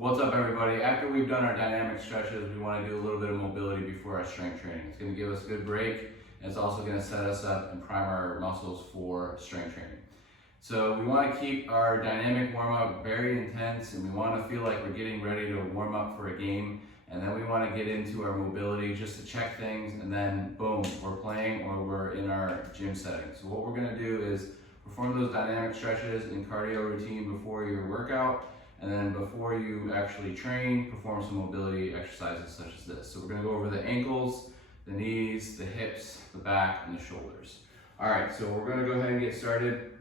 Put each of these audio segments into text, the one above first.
What's up, everybody? After we've done our dynamic stretches, we want to do a little bit of mobility before our strength training. It's going to give us a good break, and it's also going to set us up and prime our muscles for strength training. So we want to keep our dynamic warm-up very intense, and we want to feel like we're getting ready to warm up for a game, and then we want to get into our mobility just to check things, and then boom, we're playing or we're in our gym setting. So what we're going to do is perform those dynamic stretches in cardio routine before your workout, and then before you actually train, perform some mobility exercises such as this. So we're gonna go over the ankles, the knees, the hips, the back, and the shoulders. All right, so we're gonna go ahead and get started.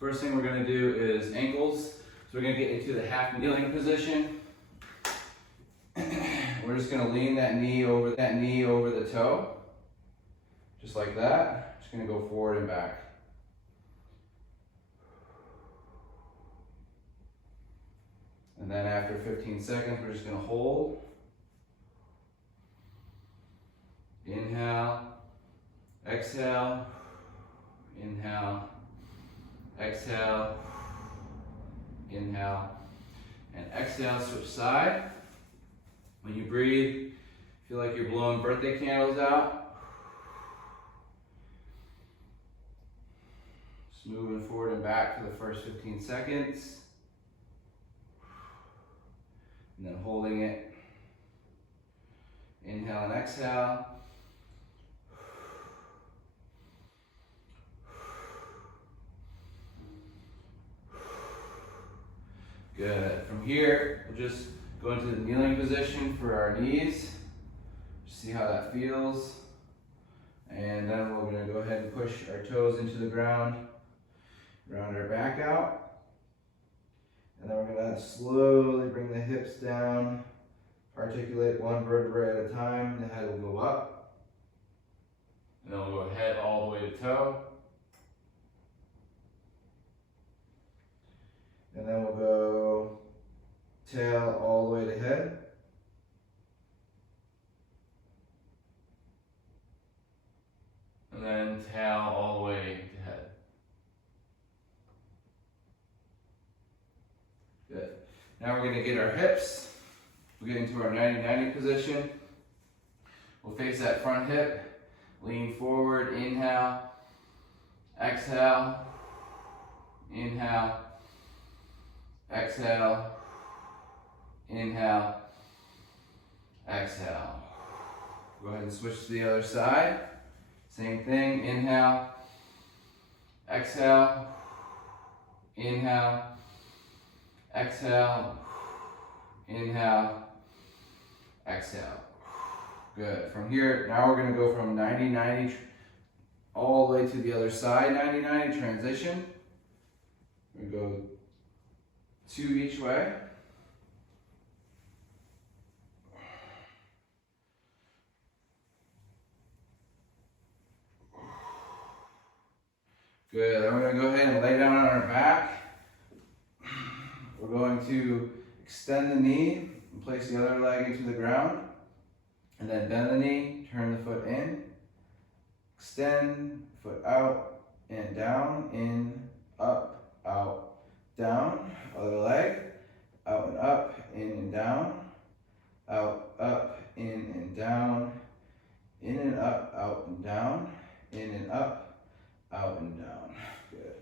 First thing we're gonna do is ankles. So we're gonna get into the half kneeling position. We're just gonna lean that knee over the toe, just like that. Just gonna go forward and back. And then after 15 seconds, we're just gonna hold. Inhale, exhale, inhale, exhale, inhale, and exhale, switch side. When you breathe, feel like you're blowing birthday candles out. Just moving forward and back for the first 15 seconds. And then holding it. Inhale and exhale. Good. From here, we'll just go into the kneeling position for our knees. Just see how that feels. And then we're going to go ahead and push our toes into the ground. Round our back out. And then we're going to slowly bring the hips down, articulate one vertebrae at a time. The head will go up. And then we'll go head all the way to toe. And then we'll go tail all the way to head. And then tail all the way to head. Good. Now we're going to get our hips. We'll get into our 90-90 position. We'll face that front hip. Lean forward. Inhale. Exhale. Inhale. Exhale. Inhale. Exhale. Go ahead and switch to the other side. Same thing. Inhale. Exhale. Inhale. Exhale, inhale, exhale. Good. From here, now we're going to go from 90-90 all the way to the other side, 90-90 transition. We're going to go two each way. Good. Then we're going to go ahead and lay down on our back. We're going to extend the knee and place the other leg into the ground. And then bend the knee, turn the foot in. Extend, foot out and down, in, up, out, down. Other leg, out and up, in and down. Out, up, in and down. In and up, out and down. In and up, out and down. Good.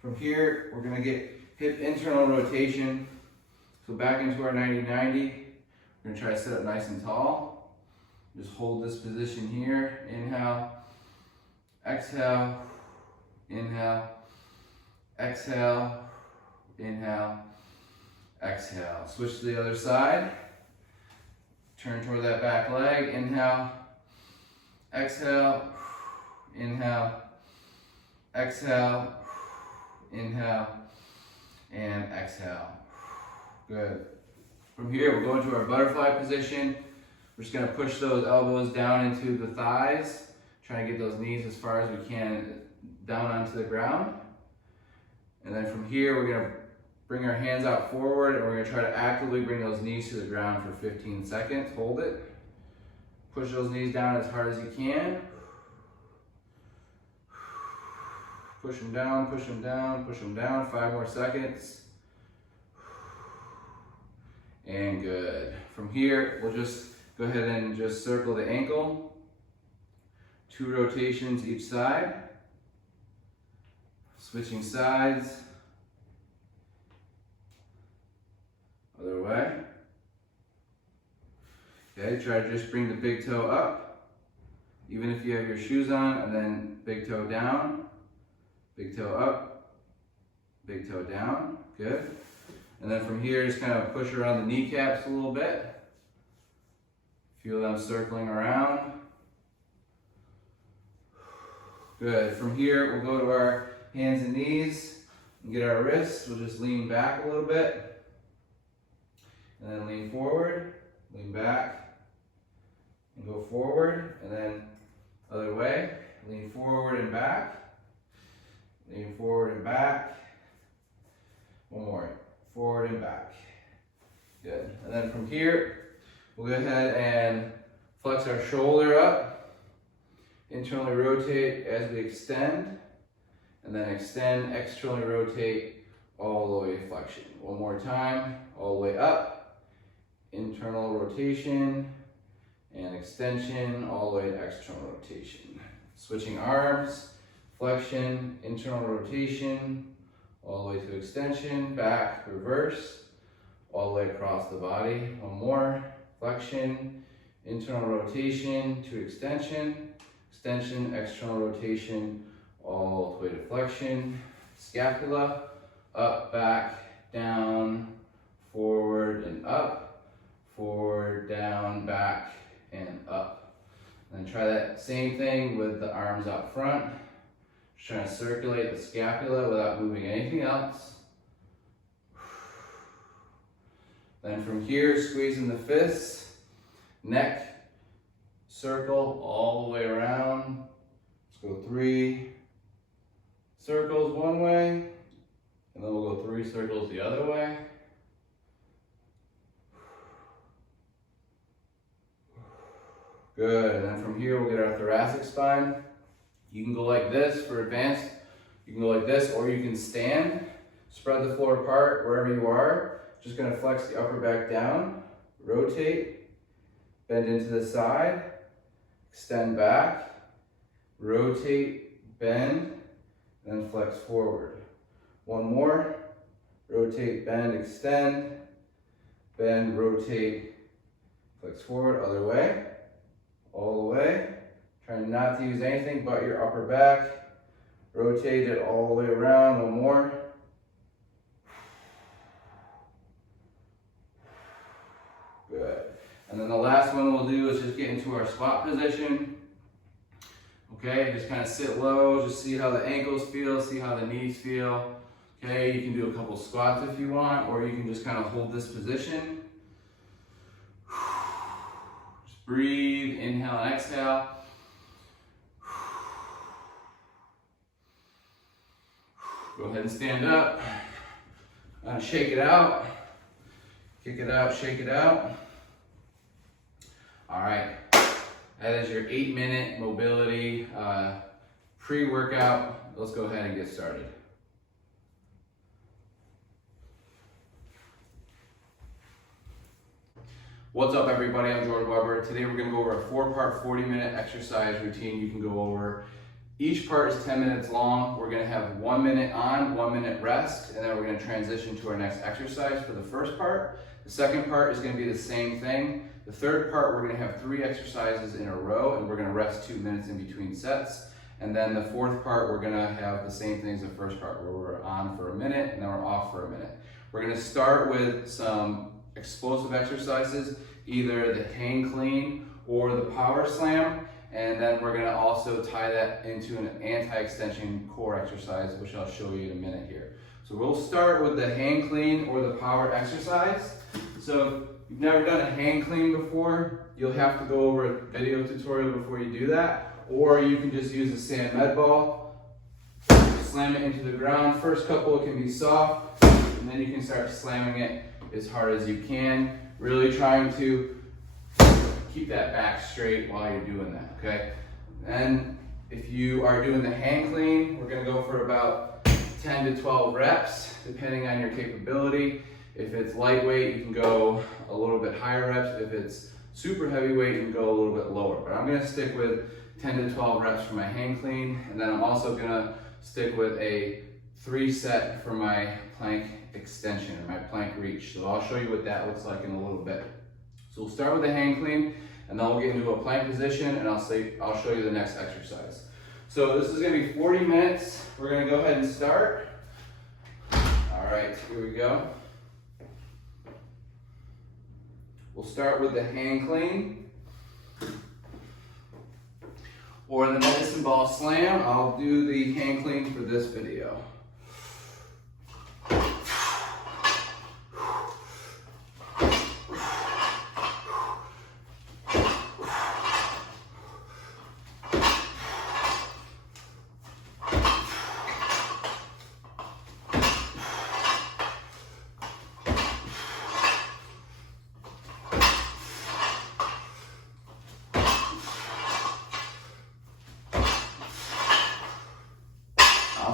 From here, we're going to get hip internal rotation. So back into our 90-90. We're going to try to sit up nice and tall. Just hold this position here. Inhale, exhale, inhale, exhale, inhale, exhale. Switch to the other side. Turn toward that back leg. Inhale, exhale, inhale, exhale, inhale, and exhale. Good. From here, we'll go into our butterfly position. We're just going to push those elbows down into the thighs, trying to get those knees as far as we can down onto the ground. And then from here, we're going to bring our hands out forward, and we're going to try to actively bring those knees to the ground for 15 seconds. Hold it. Push those knees down as hard as you can. Push them down, push them down, push them down. 5 more seconds. and good. From here, we'll just go ahead and just circle the ankle. 2 rotations each side. Switching sides. Other way. Okay, try to just bring the big toe up, even if you have your shoes on, and then big toe down, big toe up, big toe down, good. And then from here, just kind of push around the kneecaps a little bit. Feel them circling around. Good, from here, we'll go to our hands and knees and get our wrists. We'll just lean back a little bit, and then lean forward, lean back, and go forward, and then other way, lean forward and back, lean forward and back, one more, forward and back, good. And then from here, we'll go ahead and flex our shoulder up, internally rotate as we extend, and then extend, externally rotate all the way to flexion. One more time, all the way up, internal rotation, and extension all the way to external rotation. Switching arms, flexion, internal rotation, all the way to extension, back, reverse, all the way across the body. One more, flexion, internal rotation to extension, extension, external rotation, all the way to flexion. Scapula, up, back, down, forward and up, forward, down, back, and up. And then try that same thing with the arms out front. Just trying to circulate the scapula without moving anything else. Then from here, squeezing the fists, neck, circle all the way around. Let's go 3 circles one way, and then we'll go 3 circles the other way. Good, and then from here we'll get our thoracic spine. You can go like this for advanced. You can go like this, or you can stand. Spread the floor apart wherever you are. Just gonna flex the upper back down, rotate, bend into the side, extend back, rotate, bend, then flex forward. One more, rotate, bend, extend, bend, rotate, flex forward, other way. All the way, trying not to use anything but your upper back. Rotate it all the way around, one more. Good. And then the last one we'll do is just get into our squat position. Okay, just kind of sit low, just see how the ankles feel, see how the knees feel. Okay, you can do a couple squats if you want, or you can just kind of hold this position. Breathe, inhale and exhale. Go ahead and stand up. Shake it out. Kick it out, shake it out. All right, that is your 8-minute mobility pre-workout. Let's go ahead and get started. What's up everybody, I'm Jordan Weber. Today we're gonna go over a 4-part 40-minute exercise routine you can go over. Each part is 10 minutes long. We're gonna have 1 minute on, 1 minute rest, and then we're gonna transition to our next exercise for the first part. The second part is gonna be the same thing. The third part, we're gonna have 3 exercises in a row, and we're gonna rest 2 minutes in between sets. And then the fourth part, we're gonna have the same thing as the first part, where we're on for a minute, and then we're off for a minute. We're gonna start with some explosive exercises, either the hang clean or the power slam, and then we're going to also tie that into an anti-extension core exercise, which I'll show you in a minute here. So we'll start with the hang clean or the power exercise. So if you've never done a hang clean before, you'll have to go over a video tutorial before you do that, or you can just use a sand med ball, slam it into the ground. First couple it can be soft, and then you can start slamming it as hard as you can, really trying to keep that back straight while you're doing that, okay? And if you are doing the hang clean, we're gonna go for about 10 to 12 reps, depending on your capability. If it's lightweight, you can go a little bit higher reps. If it's super heavyweight, you can go a little bit lower. But I'm gonna stick with 10 to 12 reps for my hang clean, and then I'm also gonna stick with a 3 set for my plank extension or my plank reach. So I'll show you what that looks like in a little bit. So we'll start with the hang clean, and then we'll get into a plank position, and I'll show you the next exercise. So this is gonna be 40 minutes. We're gonna go ahead and start. All right, here we go. We'll start with the hang clean, or the medicine ball slam. I'll do the hang clean for this video.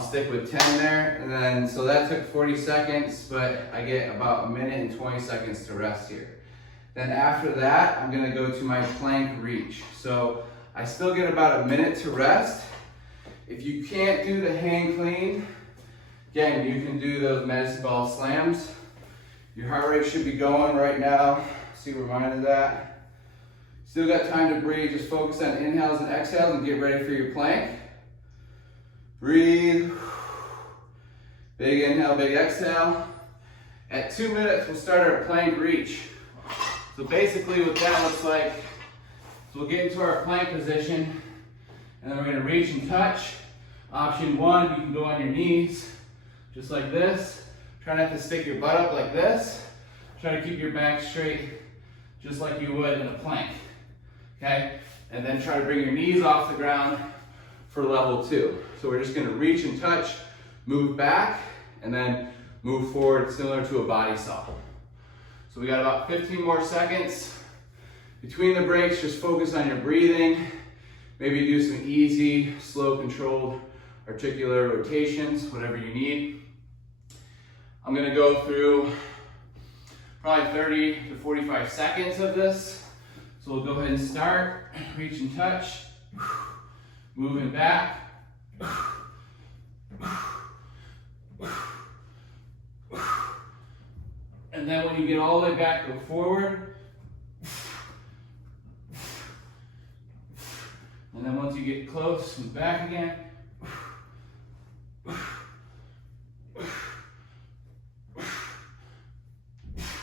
Stick with 10 there, and then, so that took 40 seconds, but I get about 1 minute and 20 seconds to rest here. Then after that, I'm gonna go to my plank reach. So I still get about 1 minute to rest. If you can't do the hang clean, again, you can do those medicine ball slams. Your heart rate should be going right now. See where mine is at. Still got time to breathe. Just focus on inhales and exhales and get ready for your plank. Breathe. Big inhale, big exhale. At 2 minutes, we'll start our plank reach. So basically what that looks like is we'll get into our plank position, and then we're gonna reach and touch. Option 1, you can go on your knees, just like this. Try not to stick your butt up like this. Try to keep your back straight, just like you would in a plank, okay? And then try to bring your knees off the ground for level 2. So we're just gonna reach and touch, move back, and then move forward similar to a body saw. So we got about 15 more seconds. Between the breaks, just focus on your breathing. Maybe do some easy, slow, controlled articular rotations, whatever you need. I'm gonna go through probably 30 to 45 seconds of this. So we'll go ahead and start, reach and touch. Moving back. And then when you get all the way back, go forward. And then once you get close, move back again.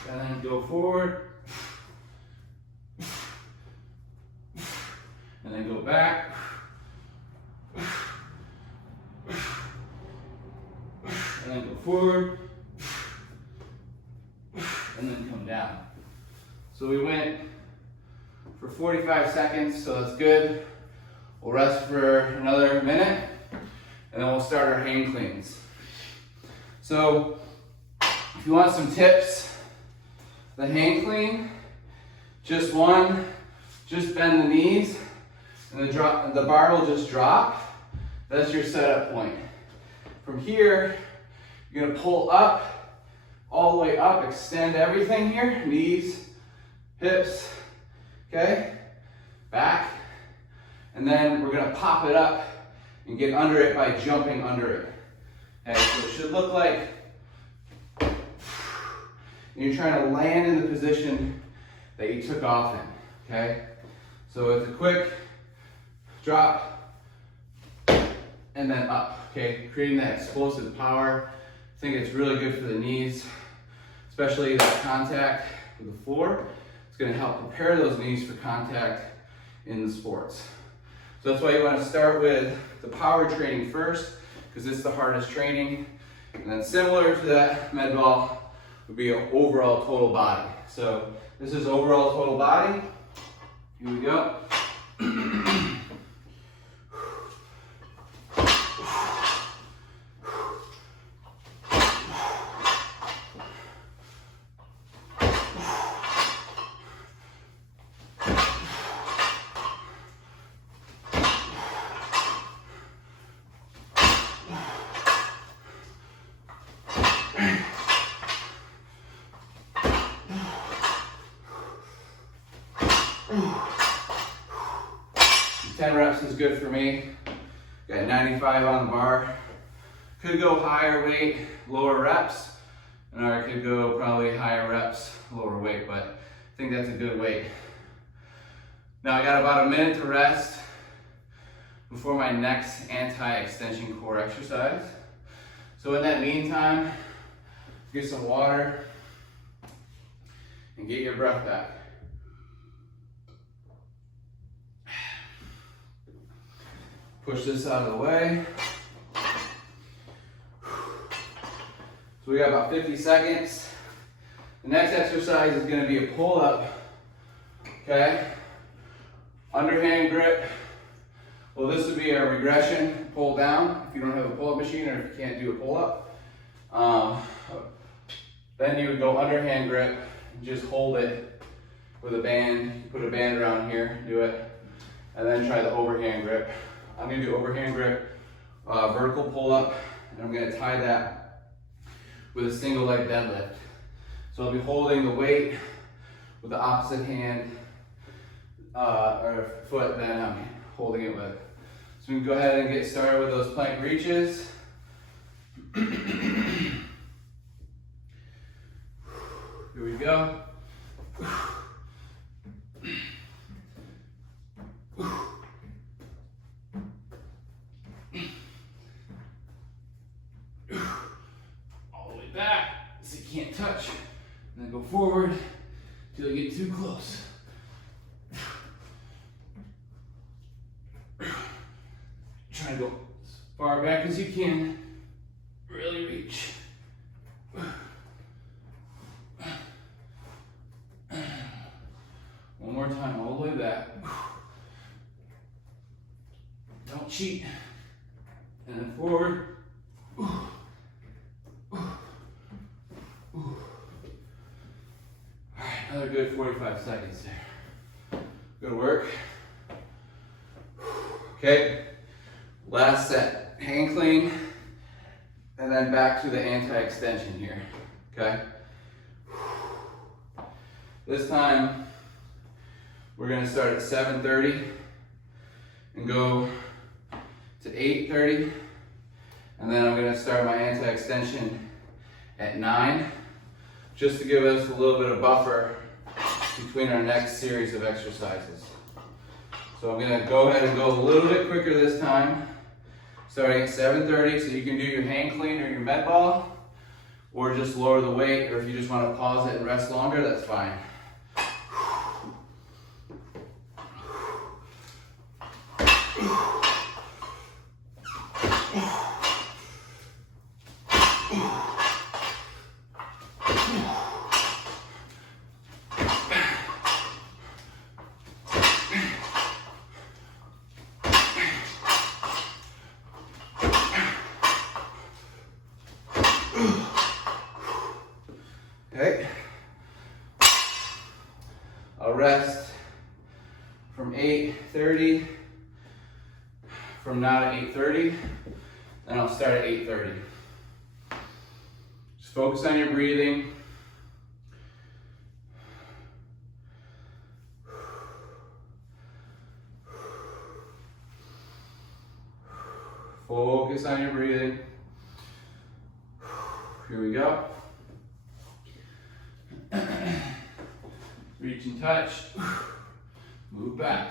And then go forward. And then go back. And then go forward, and then come down. So we went for 45 seconds, so that's good. We'll rest for another minute, and then we'll start our hang cleans. So if you want some tips, the hang clean, just one, just bend the knees, and the bar will just drop. That's your setup point. From here, you're gonna pull up, all the way up, extend everything here, knees, hips, okay? Back, and then we're gonna pop it up and get under it by jumping under it. Okay, so it should look like you're trying to land in the position that you took off in, okay? So it's a quick drop and then up, okay? Creating that explosive power. I think it's really good for the knees, especially that contact with the floor. It's gonna help prepare those knees for contact in the sports. So that's why you wanna start with the power training first, because it's the hardest training. And then similar to that med ball would be an overall total body. So this is overall total body. Here we go. reps is good for me. Got 95 on the bar. Could go higher weight, lower reps, or I could go probably higher reps, lower weight, but I think that's a good weight. Now I got about a minute to rest before my next anti-extension core exercise. So in that meantime, get some water and get your breath back. Push this out of the way. So we got about 50 seconds. The next exercise is going to be a pull-up, okay? Underhand grip. Well, this would be a regression pull down if you don't have a pull-up machine or if you can't do a pull-up. Then you would go underhand grip and just hold it with a band. You put a band around here, do it, and then try the overhand grip. I'm going to do overhand grip, vertical pull-up, and I'm going to tie that with a single leg deadlift. So I'll be holding the weight with the opposite hand or foot that I'm holding it with. So we can go ahead and get started with those plank reaches. Here we go. Back so you can't touch, and then go forward till you get too close. Try to go as far back as you can. Really reach. One more time, all the way back. Don't cheat. And then forward. Another good 45 seconds there. Good work. Okay, last set. Hang clean, and then back to the anti-extension here, okay? This time, we're gonna start at 7:30 and go to 8:30, and then I'm gonna start my anti-extension at 9, just to give us a little bit of buffer between our next series of exercises. So I'm gonna go ahead and go a little bit quicker this time, starting at 7:30, so you can do your hang clean or your med ball, or just lower the weight, or if you just wanna pause it and rest longer, that's fine. Okay, I'll rest from 8:30, from now to 8:30, then I'll start at 8:30. Just focus on your breathing. Focus on your breathing. Here we go. Reach and touch. Move back.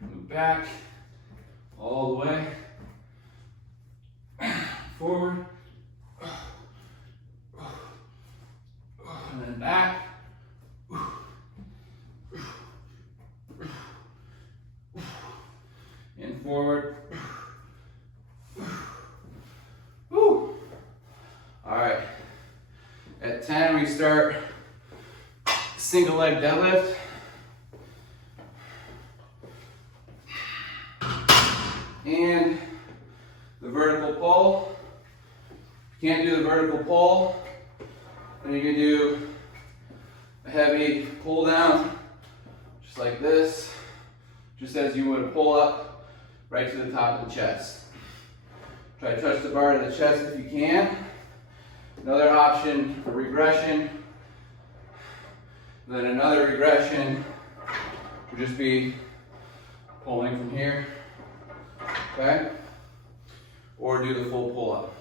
Move back. All the way. Forward. And then back. And forward. Woo. All right. At 10, we start single leg deadlift. And the vertical pull. If you can't do the vertical pull, then you can do a heavy pull down, just like this, just as you would a pull up, right to the top of the chest. Try to touch the bar to the chest if you can. Another option for regression, then another regression would just be pulling from here, okay? Or do the full pull-up.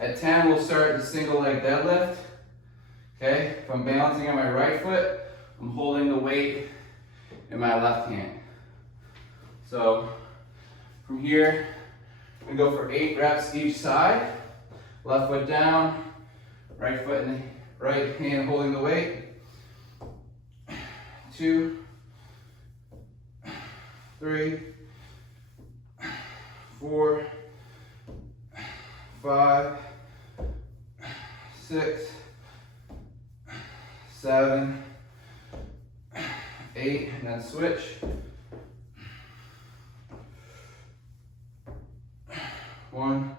At 10, we'll start the single leg deadlift, okay? If I'm balancing on my right foot, I'm holding the weight in my left hand. So from here, we go for 8 reps each side. Left foot down, right foot in the right hand holding the weight. 2, 3, 4, 5, 6, 7, 8, and then switch. 1,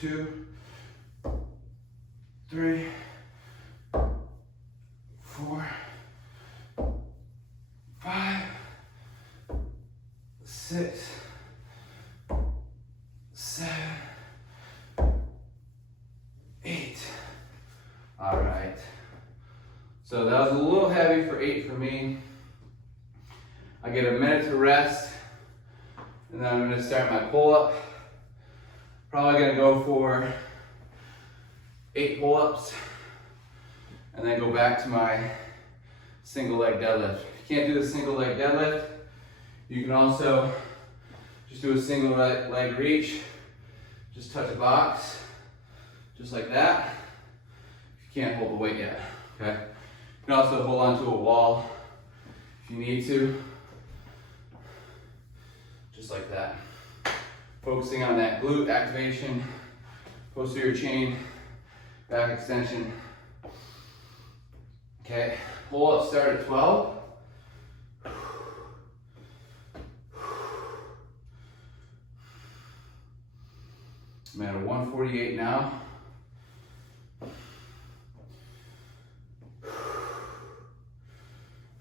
2, 3, 4, 5, 6, 7, 8. All right. So that was a little heavy for 8 for me. I get a minute to rest, and then I'm going to start my pull-up. Probably going to go for 8 pull-ups, and then go back to my single leg deadlift. If you can't do the single leg deadlift, you can also just do a single leg reach. Just touch a box, just like that. If you can't hold the weight yet, okay? You can also hold onto a wall if you need to, just like that. Focusing on that glute activation, posterior chain, back extension. Okay, pull-ups start at 12. I'm at a 148 now.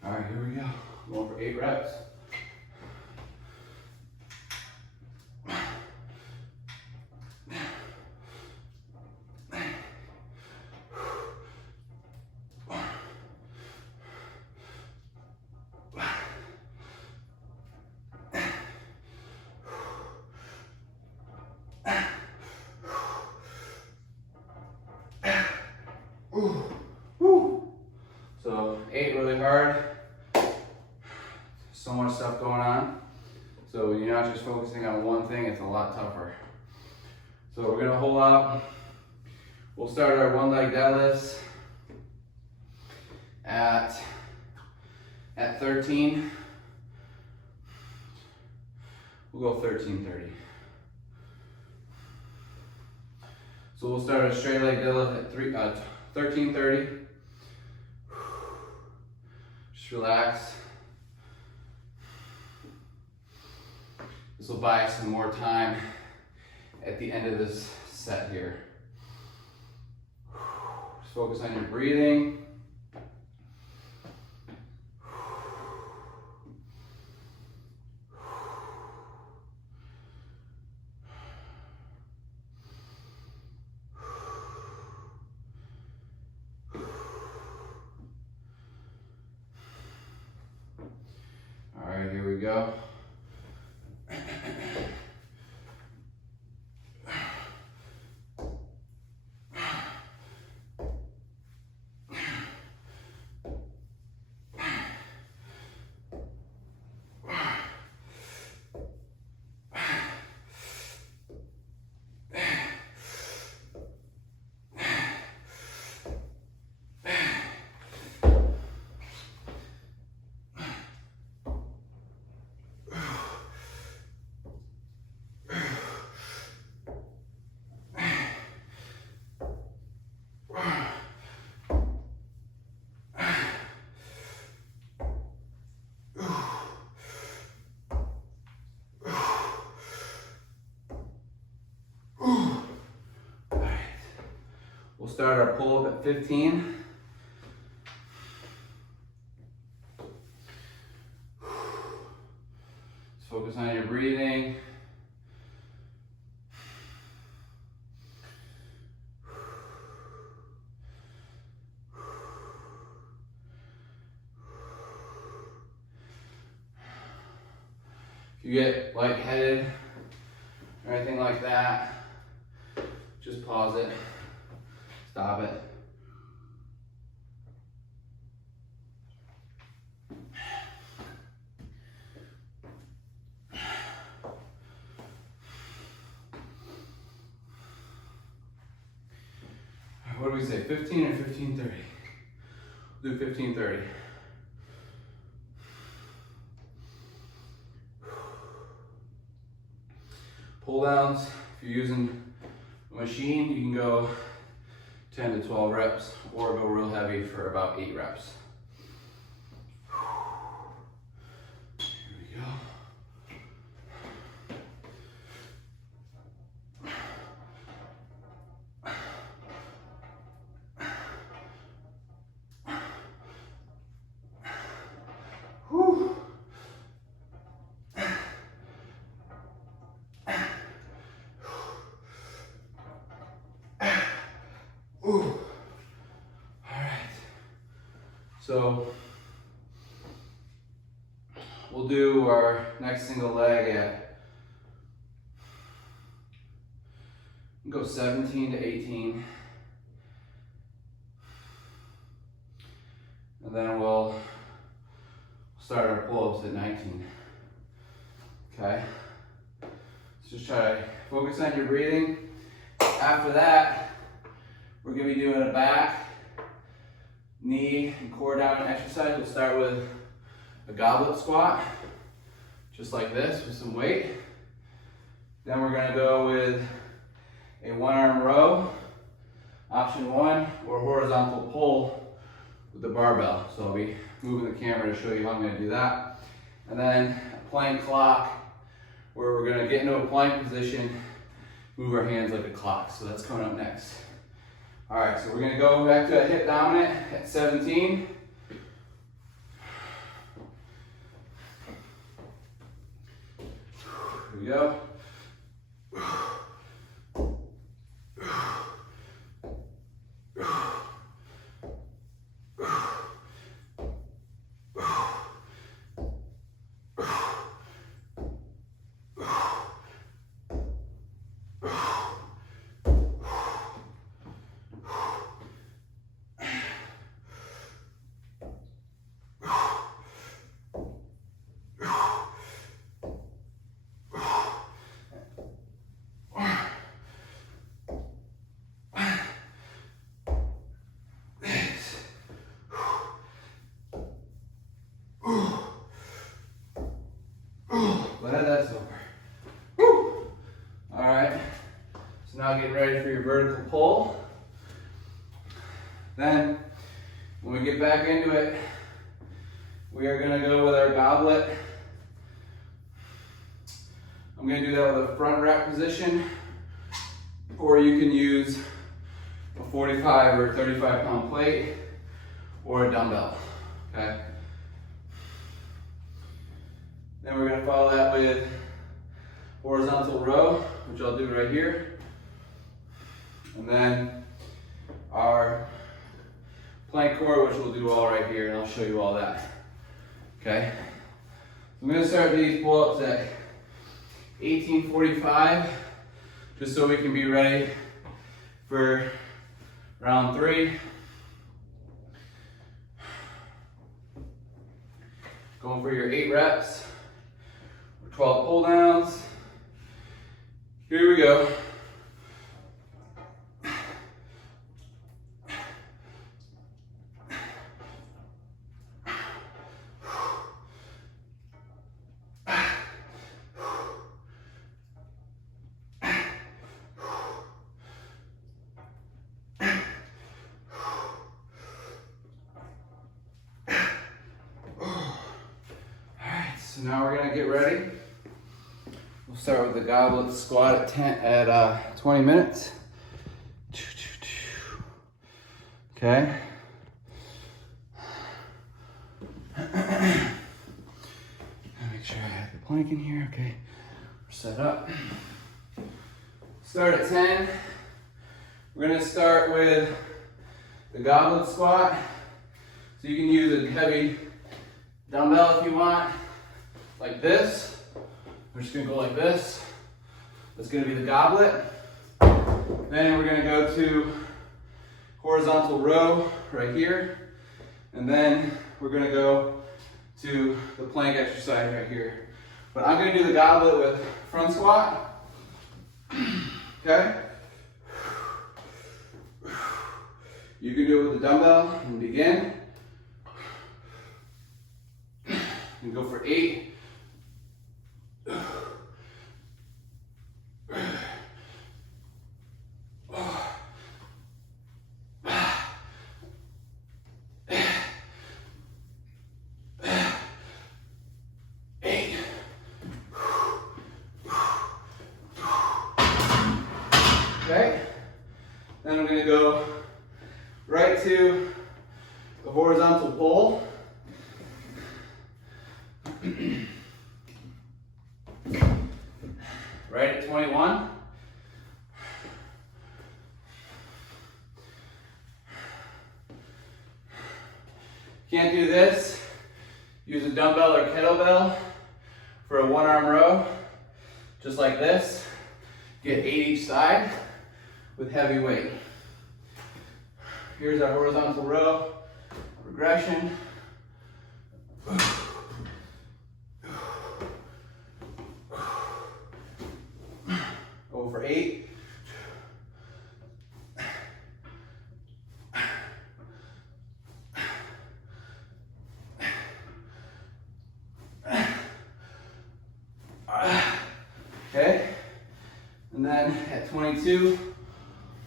All right, here we go. Going for 8 reps. So 8 really hard. So much stuff going on. So when you're not just focusing on one thing, it's a lot tougher. So we're gonna hold out. We'll start our 1 leg deadlifts at 13. We'll go 13:30. So we'll start a straight leg deadlift at 13:30. Just relax. This will buy us some more time at the end of this set here. Just focus on your breathing. All right, here we go. We'll start our pull-up at 15. Just focus on your breathing. you get lightheaded or anything like that, just pause it, stop it. What do we say, 15 or 15:30? We'll do 15:30. Pull downs, if you're using a machine, you can go 10 to 12 reps or go real heavy for about 8 reps. Here we go. Whew. Ooh. All right. So we'll do our next single leg at, go 17 to 18. And then we'll start our pull-ups at 19. Okay? So just try to focus on your breathing. After that, we're going to be doing a back, knee, and core down exercise. We'll start with a goblet squat, just like this with some weight. Then we're going to go with a one-arm row, option 1, or horizontal pull with the barbell. So I'll be moving the camera to show you how I'm going to do that. And then a plank clock, where we're going to get into a plank position, move our hands like a clock. So that's coming up next. All right, so we're going to go back to a hip dominant at 17. Here we go. Glad that's over. Woo. All right, so now getting ready for your vertical pull. Then, when we get back into it, we are gonna go with our goblet. I'm gonna do that with a front rack position, or you can use a 45 or 35 pound plate or a dumbbell, okay? Then we're going to follow that with horizontal row, which I'll do right here. And then our plank core, which we'll do all right here, and I'll show you all that. Okay? So I'm going to start these pull-ups at 18:45, just so we can be ready for round 3. Going for your 8 reps. 12 pull downs. Here we go. So now we're gonna get ready. We'll start with the goblet squat at 20 minutes. Okay. Make sure I have the plank in here. Okay, we're set up. Start at 10. We're gonna start with the goblet squat. So you can use a heavy dumbbell if you want, like this. We're just gonna go like this. That's gonna be the goblet. Then we're gonna go to horizontal row right here. And then we're gonna go to the plank exercise right here. But I'm gonna do the goblet with front squat. Okay? You can do it with a dumbbell and begin. And go for 8. Okay, then I'm going to go right to the horizontal pull. Right at 21. Can't do this, use a dumbbell or kettlebell for a 1-arm row, just like this. Get 8 each side with heavy weight. Here's our horizontal row progression. Go for 8. Okay, and then at 22,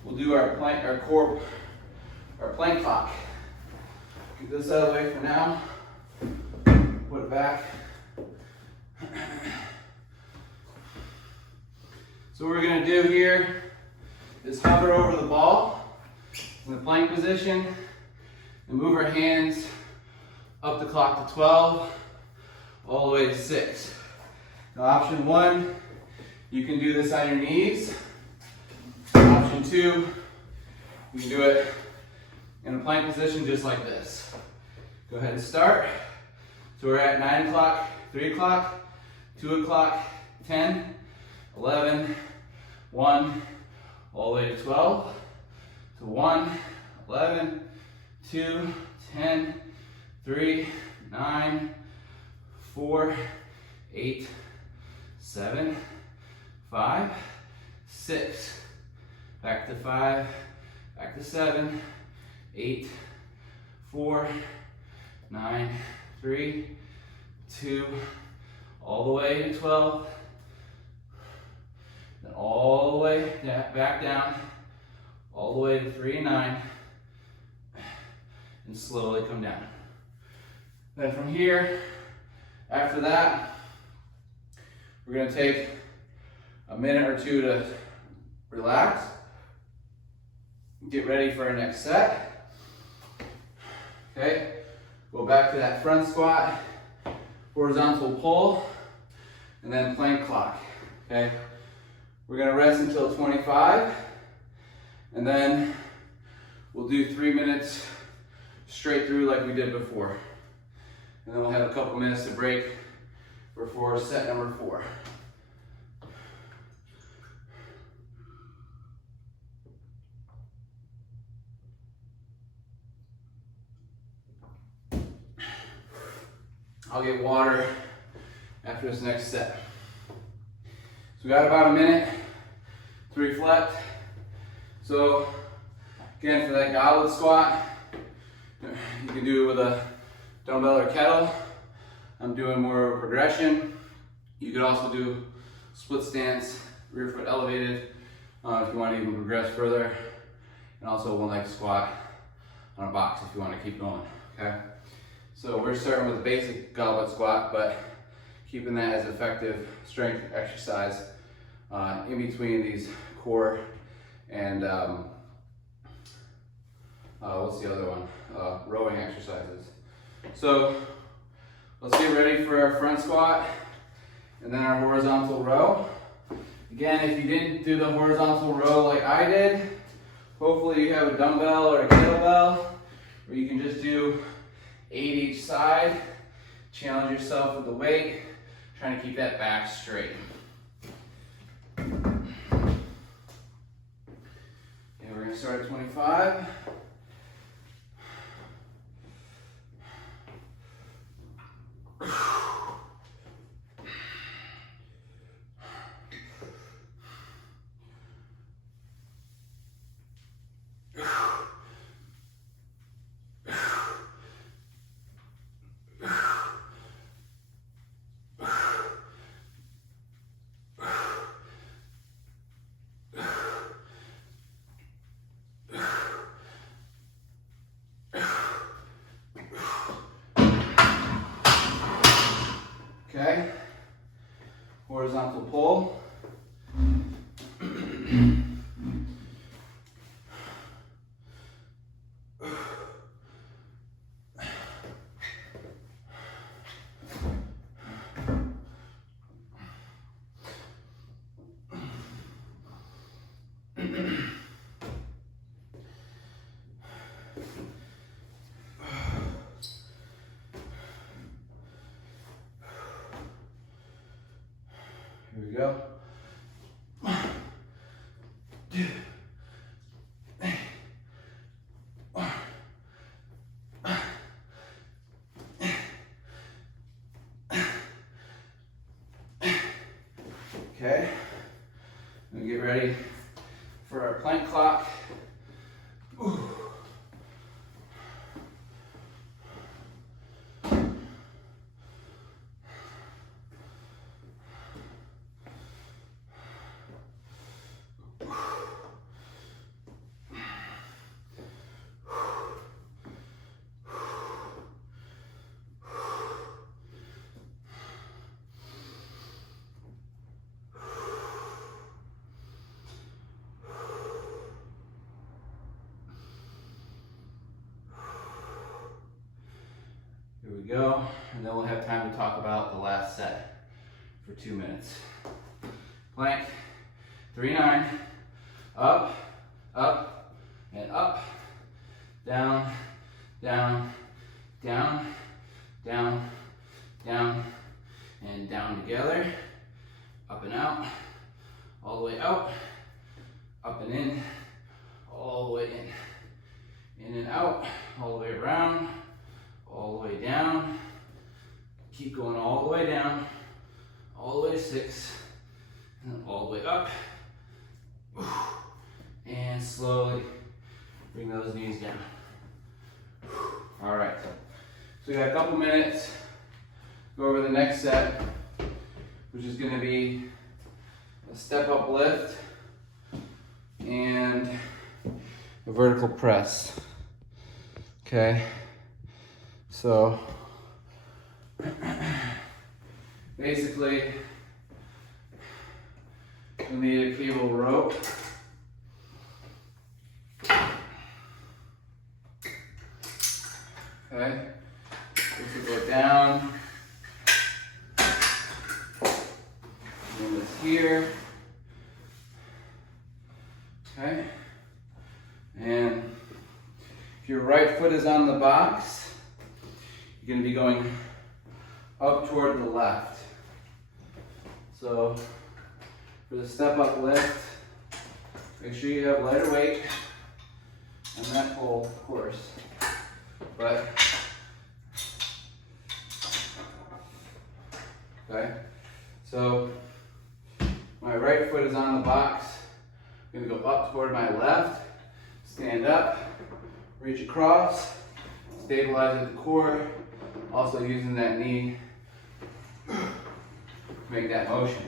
we'll do our plank, our plank clock. Get this out of the way for now. Put it back. So what we're going to do here is hover over the ball in the plank position and move our hands up the clock to 12 all the way to 6. Now option 1, you can do this on your knees. Option 2, you can do it in a plank position just like this. Go ahead and start. So we're at 9 o'clock, 3 o'clock, 2 o'clock, 10, 11, 1, all the way to 12. So 1, 11, 2, 10, 3, 9, 4, 8, 7, 5, 6, back to 5, back to 7, 8, 4, 9, 3, 2, all the way to 12, then all the way back down, all the way to 3 and 9, and slowly come down. Then from here, after that, we're going to take a minute or 2 to relax, get ready for our next set. Okay, go back to that front squat, horizontal pull, and then plank clock. Okay, we're going to rest until 25, and then we'll do 3 minutes straight through like we did before. And then we'll have a couple minutes to break before set number 4. I'll get water after this next set. So we got about a minute to reflect. So again, for that goblet squat, you can do it with a dumbbell or kettle. I'm doing more of a progression. You could also do split stance, rear foot elevated, if you want to even progress further. And also one leg squat on a box if you want to keep going, okay? So we're starting with a basic goblet squat, but keeping that as effective strength exercise in between these core and what's the other one? Rowing exercises. So let's get ready for our front squat and then our horizontal row. Again, if you didn't do the horizontal row like I did, hopefully you have a dumbbell or a kettlebell, or you can just do 8 each side. Challenge yourself with the weight. Trying to keep that back straight. And we're gonna start at 25. Okay, horizontal pull. Here we go. Okay, we'll get ready for our plank clock. Here we go, and then we'll have time to talk about the last set for 2 minutes. Plank, 3-9, up, up, and up, down, down, down, down, down, and down together, up and out, all the way out, up and in, all the way in and out, all the way around, all the way down, keep going all the way down, all the way to 6, and then all the way up, and slowly bring those knees down. All right, so we got a couple minutes, go over the next set, which is gonna be a step up lift and a vertical press, okay? So basically, you'll need a cable rope. Okay, this will go down. And this here. Okay, and if your right foot is on the box, you're going to be going up toward the left. So for the step up lift, make sure you have lighter weight and that pull, of course. But okay, so my right foot is on the box. I'm going to go up toward my left, stand up, reach across, stabilize at the core. Also using that knee to make that motion.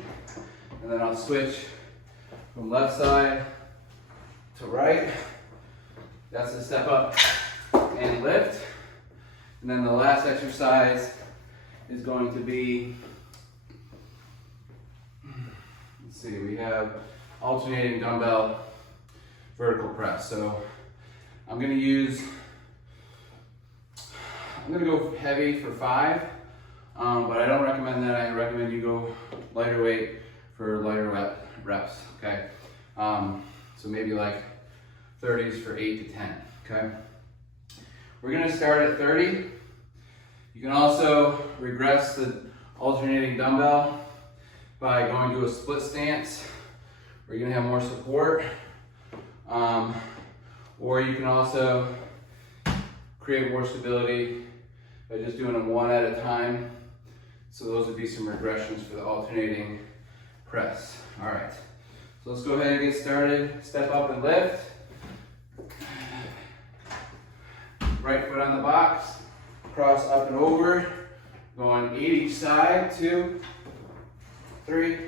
And then I'll switch from left side to right. That's the step up and lift. And then the last exercise is going to be, let's see, we have alternating dumbbell vertical press. So I'm gonna go heavy for 5, but I don't recommend that. I recommend you go lighter weight for lighter reps, okay? So maybe like 30s for 8 to 10, okay? We're gonna start at 30. You can also regress the alternating dumbbell by going to a split stance, where you're gonna have more support. Or you can also create more stability by just doing them one at a time. So those would be some regressions for the alternating press. All right, so let's go ahead and get started. Step up and lift. Right foot on the box, cross up and over, going 8 each side, 2, 3,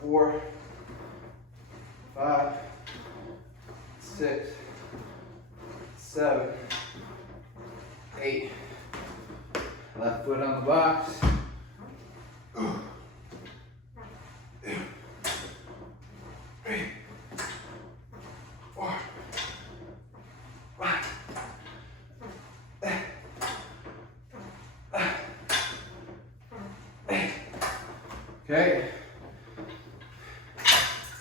4, 5, 6, 7, 8. Left foot on the box. 3, 4, 5. Okay.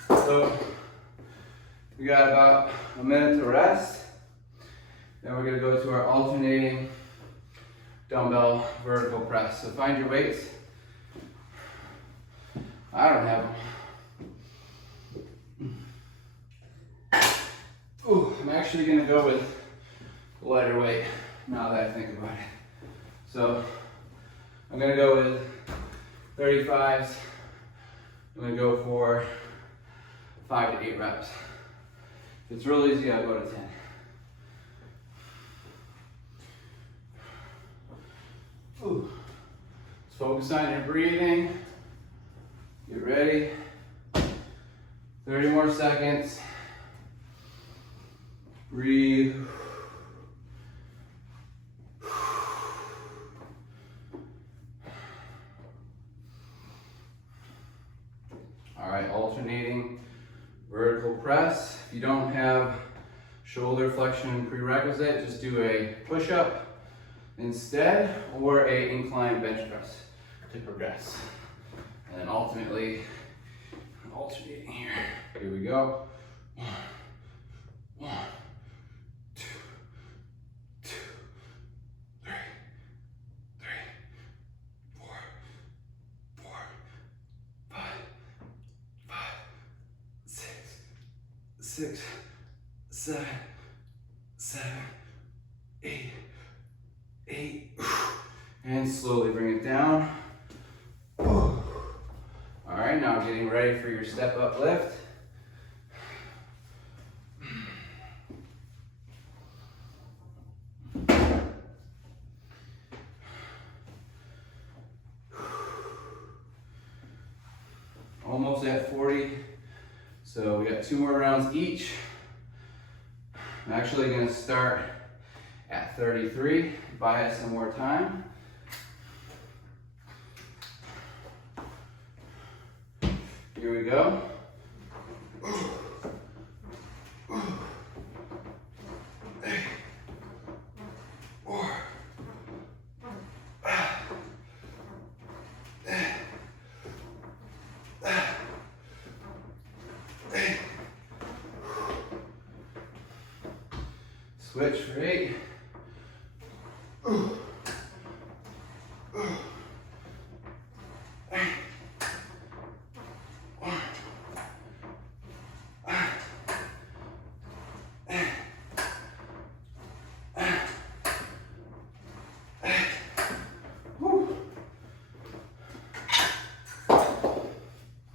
So we got about a minute to rest. Then we're going to go to our alternating dumbbell vertical press. So find your weights. I don't have them. Ooh, I'm actually going to go with lighter weight now that I think about it. So I'm going to go with 35s. I'm going to go for 5 to 8 reps. If it's real easy, I'll go to 10. Ooh. Let's focus on your breathing. Get ready. 30 more seconds. Breathe. All right, alternating vertical press. If you don't have shoulder flexion prerequisite, just do a push-up instead, or a incline bench press to progress. And then ultimately, alternating here. Here we go. 1, 1, 2, 2, 3, 3, 4, 4, 5, 5, 6, 6, 7, 7, 8, 8. And slowly bring it down. All right, now getting ready for your step up lift. Almost at 40. So we got 2 more rounds each. I'm actually going to start at 33, buy us some more time. Here we go. Switch for 8.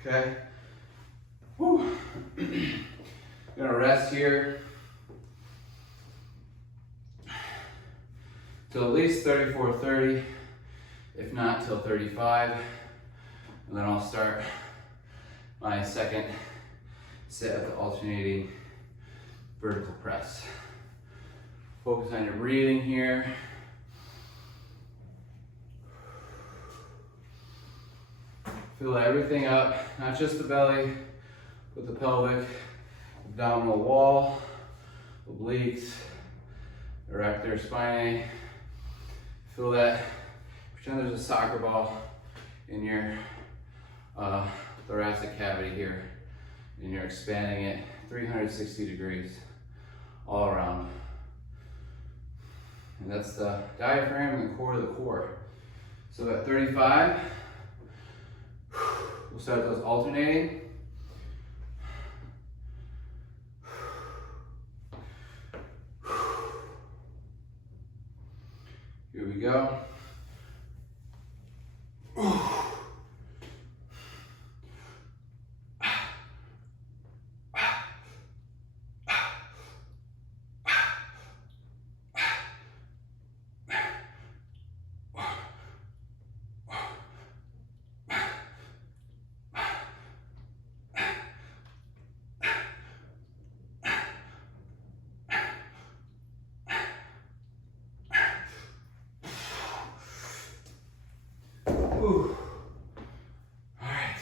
Okay. Whew. Gonna rest here till at least 34:30, if not till 35, and then I'll start my second set of the alternating vertical press. Focus on your breathing here. Fill everything up, not just the belly, but the pelvic, abdominal wall, obliques, erector spinae. Feel that, pretend there's a soccer ball in your thoracic cavity here, and you're expanding it 360 degrees all around. And that's the diaphragm and the core of the core. So at 35, we'll start those alternating. Here we go. All right.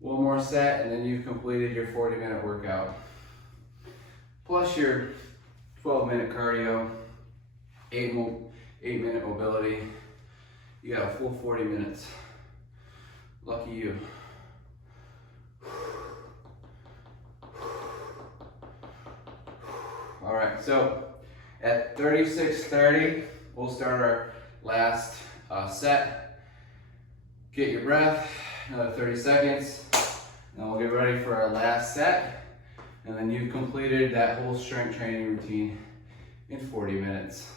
One more set and then you've completed your 40-minute workout. Plus your 12-minute cardio, 8-minute mobility. You got a full 40 minutes. Lucky you. All right, so at 36:30, we'll start our last set. Get your breath, another 30 seconds, and we'll get ready for our last set. And then you've completed that whole strength training routine in 40 minutes.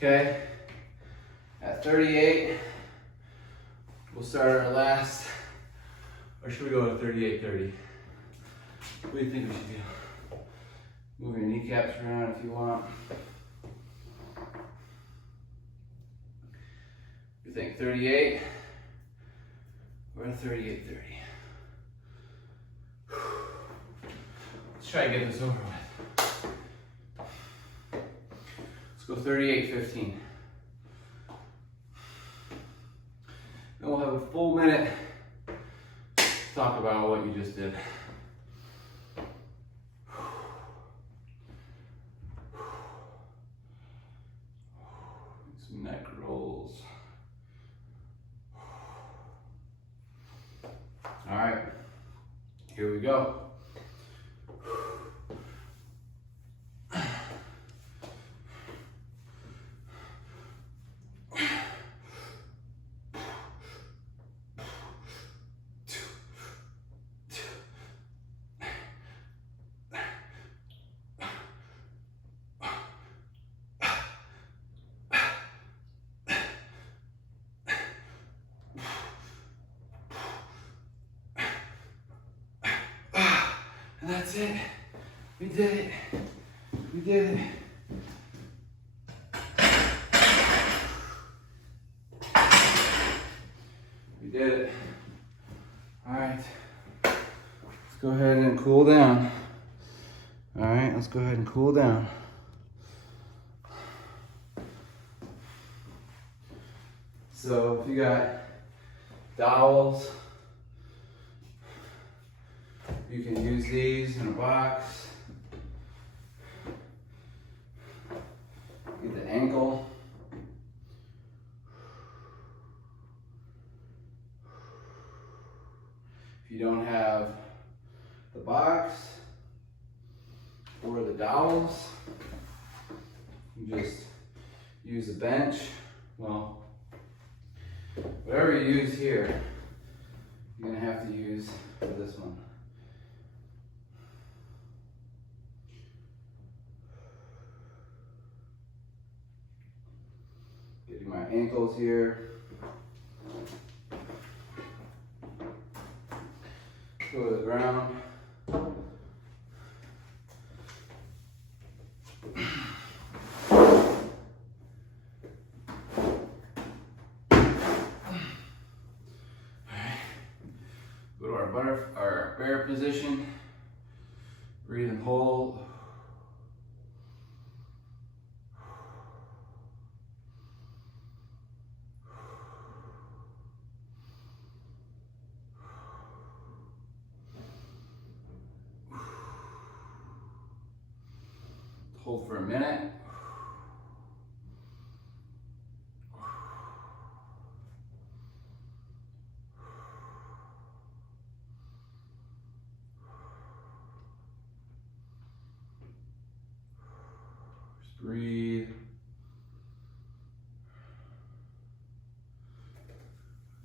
Okay, at 38, we'll start our last, or should we go to 38:30? What do you think we should do? Move your kneecaps around if you want. You think 38 or 38:30? Let's try to get this over with. Go 38:15. Then we'll have a full minute to talk about what you just did. Some neck rolls. All right, here we go. And that's it. We did it. We did it. We did it. All right. Let's go ahead and cool down. All right, let's go ahead and cool down. So if you got dowels, you can use these in a box. Get the ankle. If you don't have the box or the dowels, you just use a bench. Well, whatever you use here, you're gonna have to use for this one. Getting my ankles here. Go to the ground. Go to our bear position. Breathe and hold. Hold for a minute. Just breathe.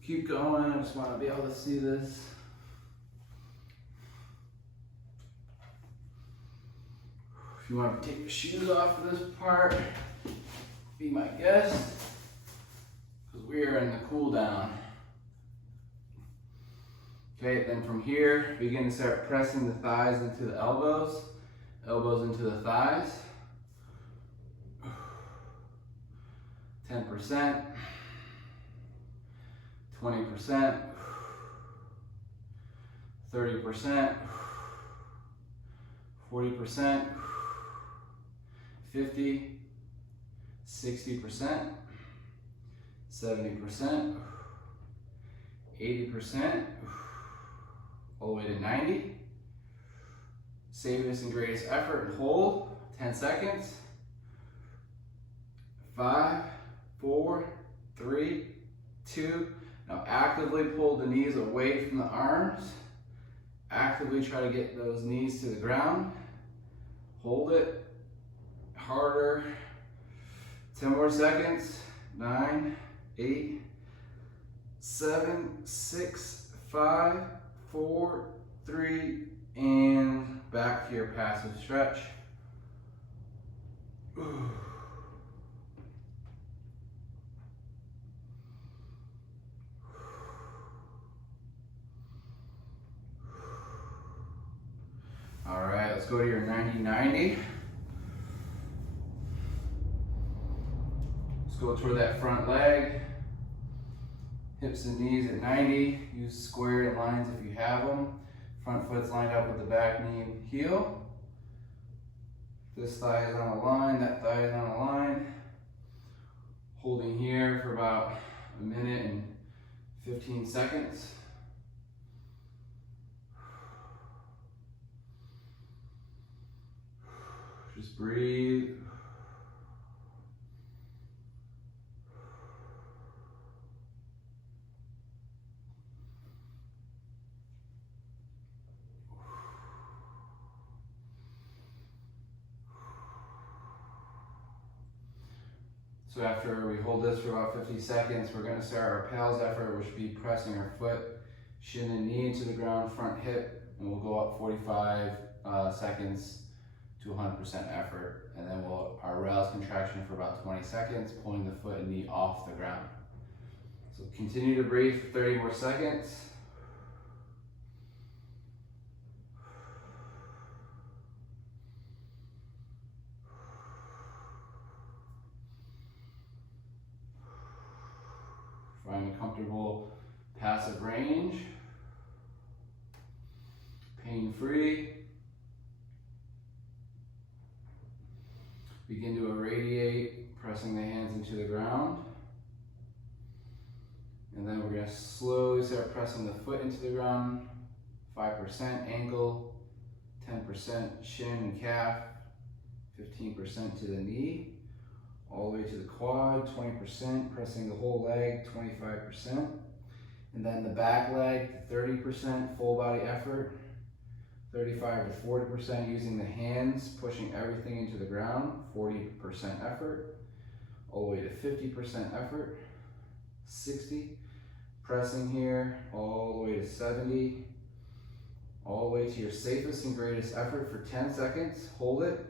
Keep going. I just want to be able to see this. If you want to take your shoes off for this part, be my guest, because we are in the cool down. Okay, then from here, begin to start pressing the thighs into the elbows, elbows into the thighs. 10%, 20%, 30%, 40%, 50, 60%, 70%, 80%, all the way to 90. Safest and greatest effort and hold, 10 seconds. 5, 4, 3, 2. Now actively pull the knees away from the arms. Actively try to get those knees to the ground. Hold it. Harder. 10 more seconds. 9, 8, 7, 6, 5, 4, 3, and back to your passive stretch. All right, let's go to your 90-90. Let's go toward that front leg. Hips and knees at 90. Use square lines if you have them. Front foot's lined up with the back knee and heel. This thigh is on a line, that thigh is on a line. Holding here for about a minute and 15 seconds. Just breathe. So after we hold this for about 50 seconds, we're going to start our pals effort, which would be pressing our foot, shin and knee into the ground, front hip, and we'll go up 45 seconds to 100% effort. And then our rouse contraction for about 20 seconds, pulling the foot and knee off the ground. So continue to breathe for 30 more seconds. Find a comfortable passive range, pain-free. Begin to irradiate, pressing the hands into the ground. And then we're going to slowly start pressing the foot into the ground. 5% ankle, 10% shin and calf, 15% to the knee, all the way to the quad, 20%, pressing the whole leg, 25%. And then the back leg, 30% full body effort, 35 to 40% using the hands, pushing everything into the ground, 40% effort, all the way to 50% effort, 60, pressing here, all the way to 70, all the way to your safest and greatest effort for 10 seconds, hold it,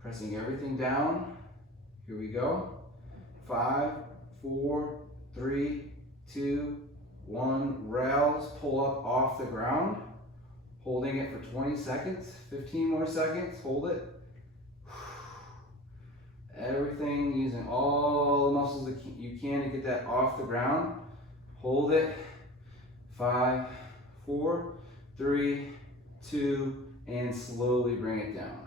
pressing everything down. Here we go. 5, 4, 3, 2, 1. Rails, pull up off the ground. Holding it for 20 seconds, 15 more seconds, hold it. Everything, using all the muscles that you can to get that off the ground. Hold it. 5, 4, 3, 2, and slowly bring it down.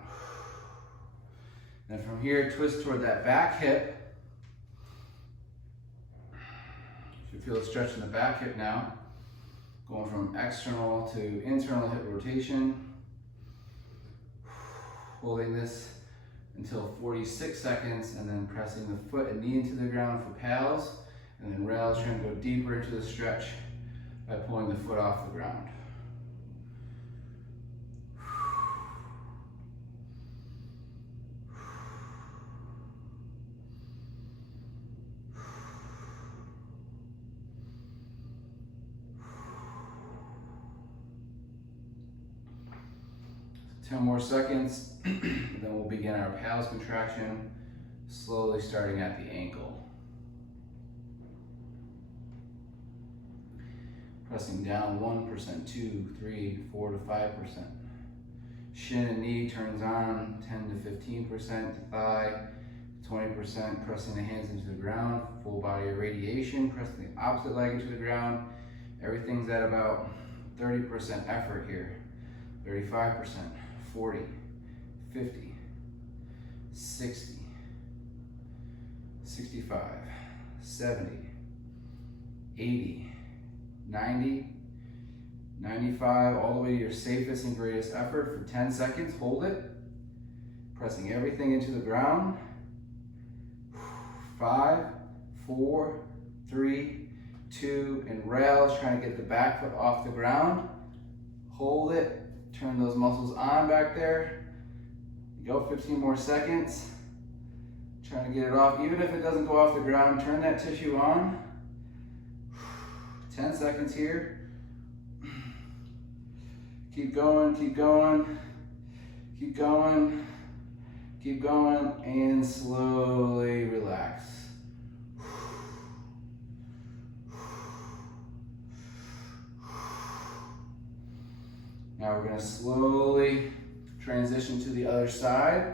Then from here, twist toward that back hip. You feel a stretch in the back hip now. Going from external to internal hip rotation. Holding this until 46 seconds, and then pressing the foot and knee into the ground for pals, and then rails, trying to go deeper into the stretch by pulling the foot off the ground. So 10 more seconds, and then we'll begin our pals contraction, slowly starting at the ankle. Pressing down 1%, 2, 3, 4 to 5%. Shin and knee turns on 10 to 15%, thigh 20%, pressing the hands into the ground, full body irradiation, pressing the opposite leg into the ground. Everything's at about 30% effort here, 35%, 40, 50, 60, 65, 70, 80, 90, 95, all the way to your safest and greatest effort for 10 seconds. Hold it. Pressing everything into the ground. 5, 4, 3, 2, and rails, trying to get the back foot off the ground. Hold it. Turn those muscles on back there. Go 15 more seconds. Trying to get it off. Even if it doesn't go off the ground, turn that tissue on. 10 seconds here. Keep going, keep going, keep going, keep going, and slowly relax. Now we're going to slowly transition to the other side.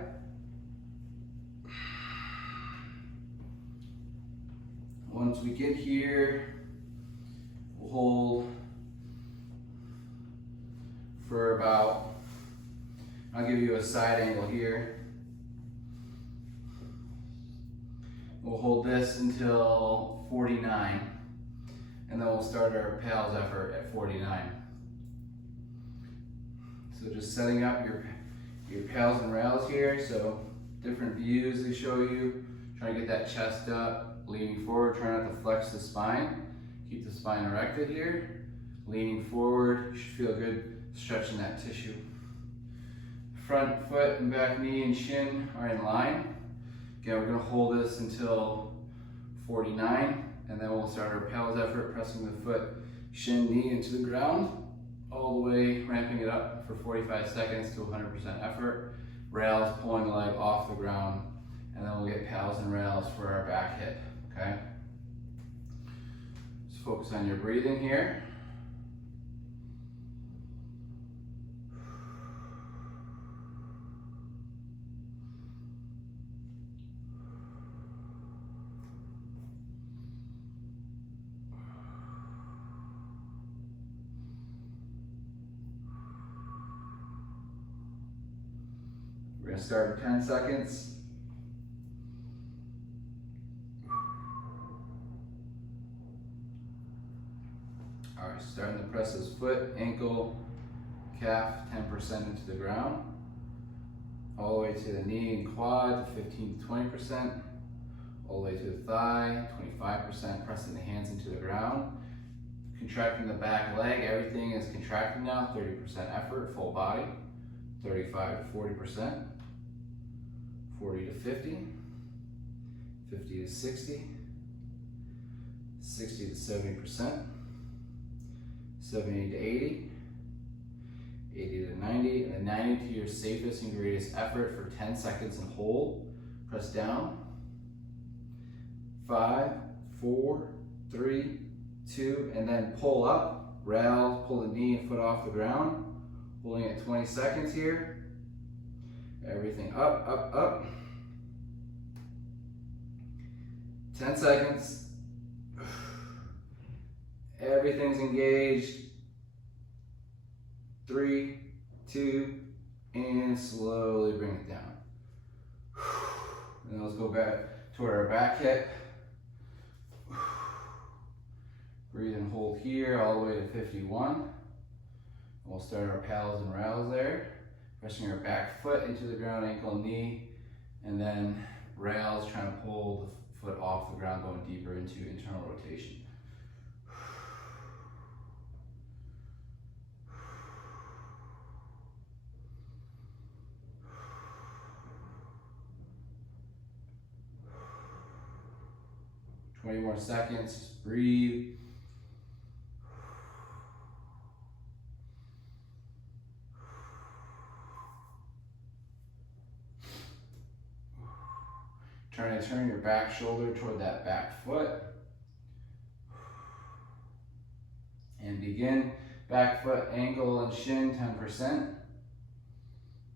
Once we get here, we'll hold for about, I'll give you a side angle here. We'll hold this until 49, and then we'll start our pals effort at 49. So just setting up your pals and rails here, so different views they show you. Try to get that chest up, leaning forward, try not to flex the spine. Keep the spine erected here. Leaning forward, you should feel good stretching that tissue. Front foot and back knee and shin are in line. Again, we're gonna hold this until 49, and then we'll start our pals effort, pressing the foot, shin, knee into the ground, all the way, ramping it up for 45 seconds to 100% effort. Rails, pulling the leg off the ground, and then we'll get pals and rails for our back hip, okay? Just focus on your breathing here. We're going to start in 10 seconds. All right, starting to press this foot, ankle, calf, 10% into the ground. All the way to the knee and quad, 15 to 20%. All the way to the thigh, 25%, pressing the hands into the ground. Contracting the back leg, everything is contracting now, 30% effort, full body. 35 to 40%, 40 to 50, 50 to 60, 60 to 70%, 70 to 80, 80 to 90, and 90 to your safest and greatest effort for 10 seconds and hold. Press down. 5, 4, 3, 2, and then pull up, rail, pull the knee and foot off the ground. Holding it 20 seconds here. Everything up, up, up. 10 seconds. Everything's engaged. 3, 2, and slowly bring it down. And let's go back toward our back hip. Breathe and hold here all the way to 51. We'll start our paddles and rails there. Pressing our back foot into the ground, ankle and knee, and then rails trying to pull the foot off the ground, going deeper into internal rotation. Twenty more seconds, just breathe. Trying to turn your back shoulder toward that back foot. And begin back foot, ankle and shin 10%.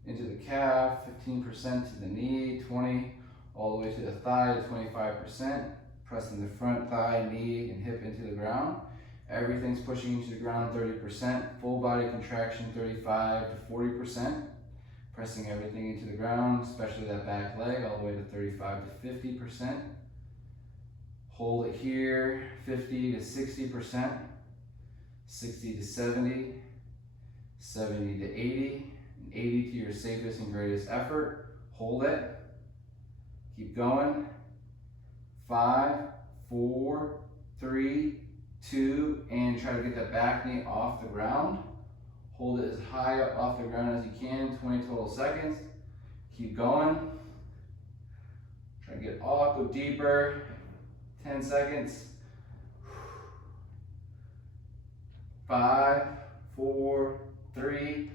Into the calf, 15% to the knee, 20 all the way to the thigh to 25%. Pressing the front thigh, knee, and hip into the ground. Everything's pushing into the ground 30%. Full body contraction 35 to 40%. Pressing everything into the ground, especially that back leg, all the way to 35 to 50%. Hold it here, 50 to 60%, 60 to 70, 70 to 80, and 80 to your safest and greatest effort. Hold it. Keep going. 5, 4, 3, 2, and try to get that back knee off the ground. Hold it as high up off the ground as you can, 20 total seconds. Keep going. Try to get off, go deeper. 10 seconds. 5, 4, 3,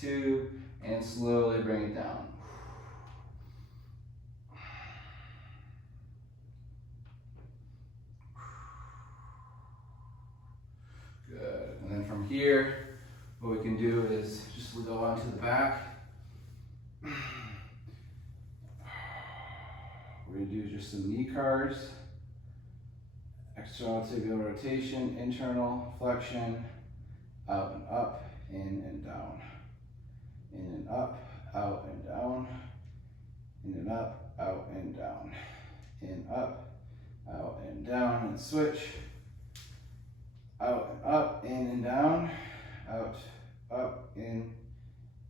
2, and slowly bring it down. Good. And then from here, what we can do is just go onto the back. We're going to do just some knee cards. External tibial rotation, internal flexion, out and up, in and down. In and up, out and down. In and up, out and down. In, up, out and down, and switch. Out and up, in and down. Out, up, in,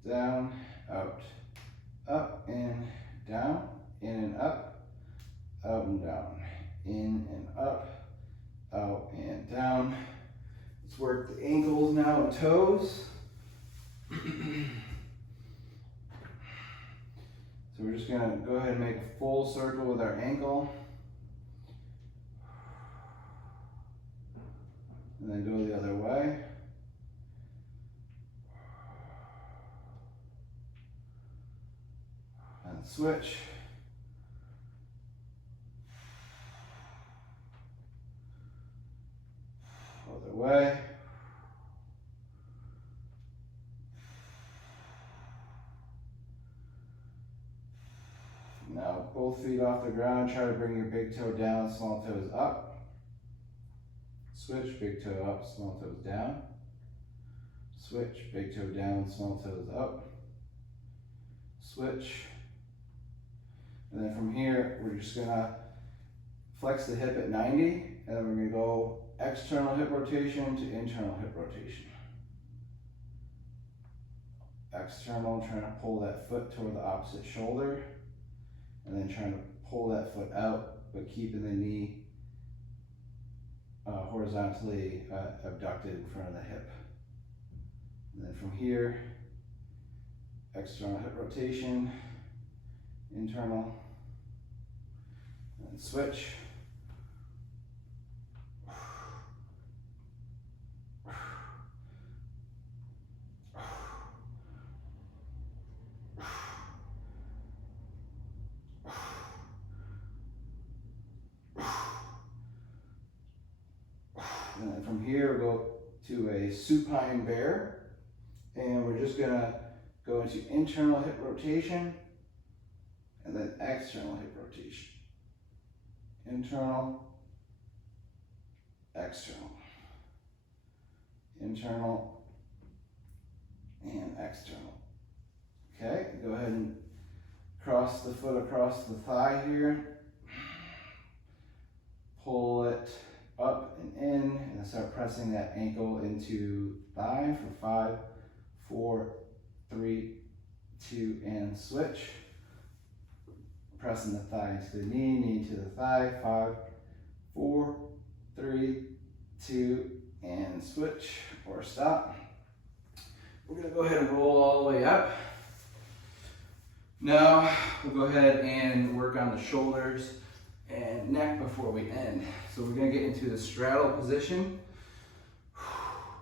down, out, up, in, down, in and up, out and down, in and up, out and down. Let's work the ankles now and toes. So we're just gonna go ahead and make a full circle with our ankle. And then go the other way. And switch. Other way. Now both feet off the ground. Try to bring your big toe down, small toes up. Switch, big toe up, small toes down. Switch, big toe down, small toes up. Switch. And then from here, we're just gonna flex the hip at 90, and then we're gonna go external hip rotation to internal hip rotation. External, trying to pull that foot toward the opposite shoulder, and then trying to pull that foot out, but keeping the knee horizontally abducted in front of the hip. And then from here, external hip rotation, internal, and switch. here, we'll go to a supine bear, and we're just gonna go into internal hip rotation and then external hip rotation. Internal, external. Internal and external. Okay, go ahead and cross the foot across the thigh here. Pull it up and in, and start pressing that ankle into thigh for 5, 4, 3, 2, and switch. Pressing the thigh to the knee, knee to the thigh. 5, 4, 3, 2, and switch or stop. We're gonna go ahead and roll all the way up. Now we'll go ahead and work on the shoulders and neck before we end. So we're gonna get into the straddle position,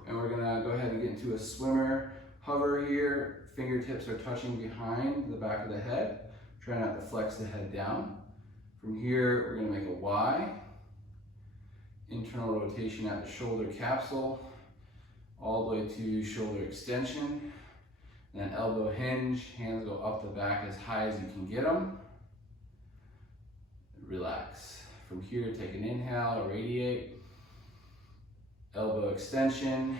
and we're gonna go ahead and get into a swimmer hover here. Fingertips are touching behind the back of the head. Try not to flex the head down. From here, we're gonna make a Y. Internal rotation at the shoulder capsule, all the way to shoulder extension. And then elbow hinge, hands go up the back as high as you can get them. Relax. From here, take an inhale, radiate. Elbow extension,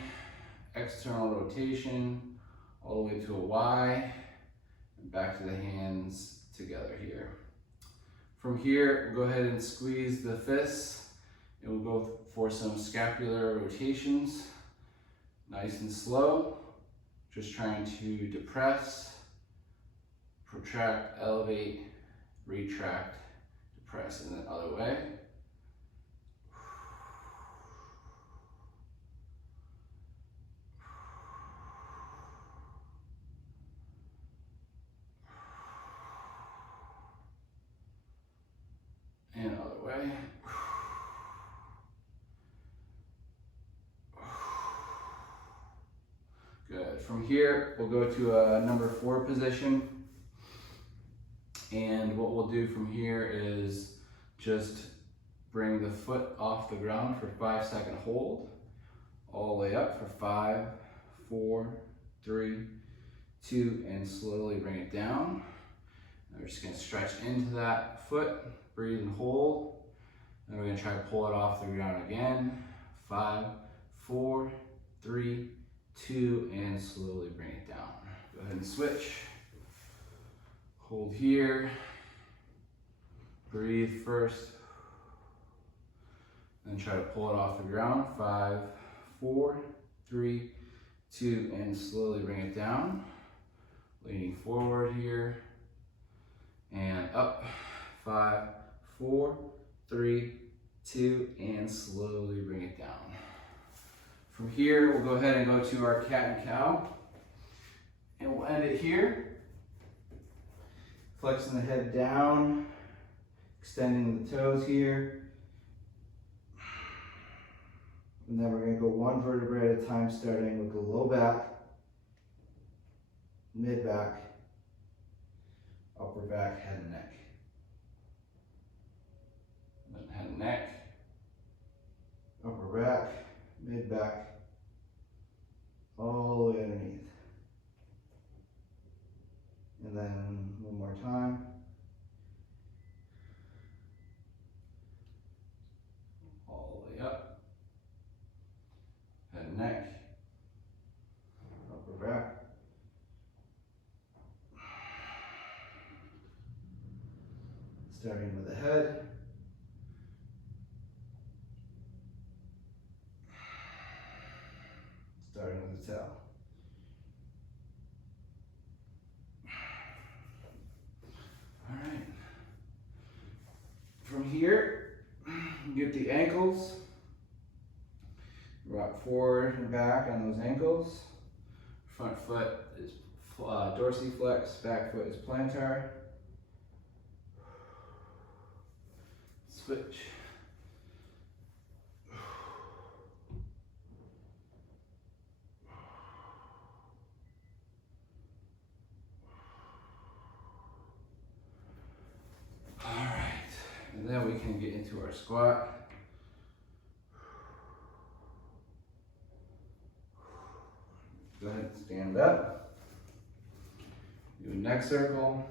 external rotation, all the way to a Y, and back to the hands together here. From here, go ahead and squeeze the fists, and we'll go for some scapular rotations. Nice and slow. Just trying to depress, protract, elevate, retract, depress, and then other way. And other way. Good. From here, we'll go to a number 4 position. And what we'll do from here is just bring the foot off the ground for 5-second hold. All the way up for 5, 4, 3, 2, and slowly bring it down. And we're just gonna stretch into that foot, breathe and hold. Then we're gonna try to pull it off the ground again. 5, 4, 3, 2, and slowly bring it down. Go ahead and switch. Hold here. Breathe first. Then try to pull it off the ground. 5, 4, 3, 2, and slowly bring it down. Leaning forward here. And up. 5, 4, 3, 2, and slowly bring it down. From here, we'll go ahead and go to our cat and cow. And we'll end it here. Flexing the head down, extending the toes here. And then we're gonna go one vertebrae at a time, starting with the low back, mid back, upper back, head and neck. And then head and neck, upper back, mid back, all the way underneath. And then one more time. All the way up. Head and neck, upper back. Starting with the head. Starting with the tail. All right. From here, get the ankles. Rock forward and back on those ankles. Front foot is dorsiflex, back foot is plantar. Switch. And then we can get into our squat. Go ahead, stand up. Do a neck circle.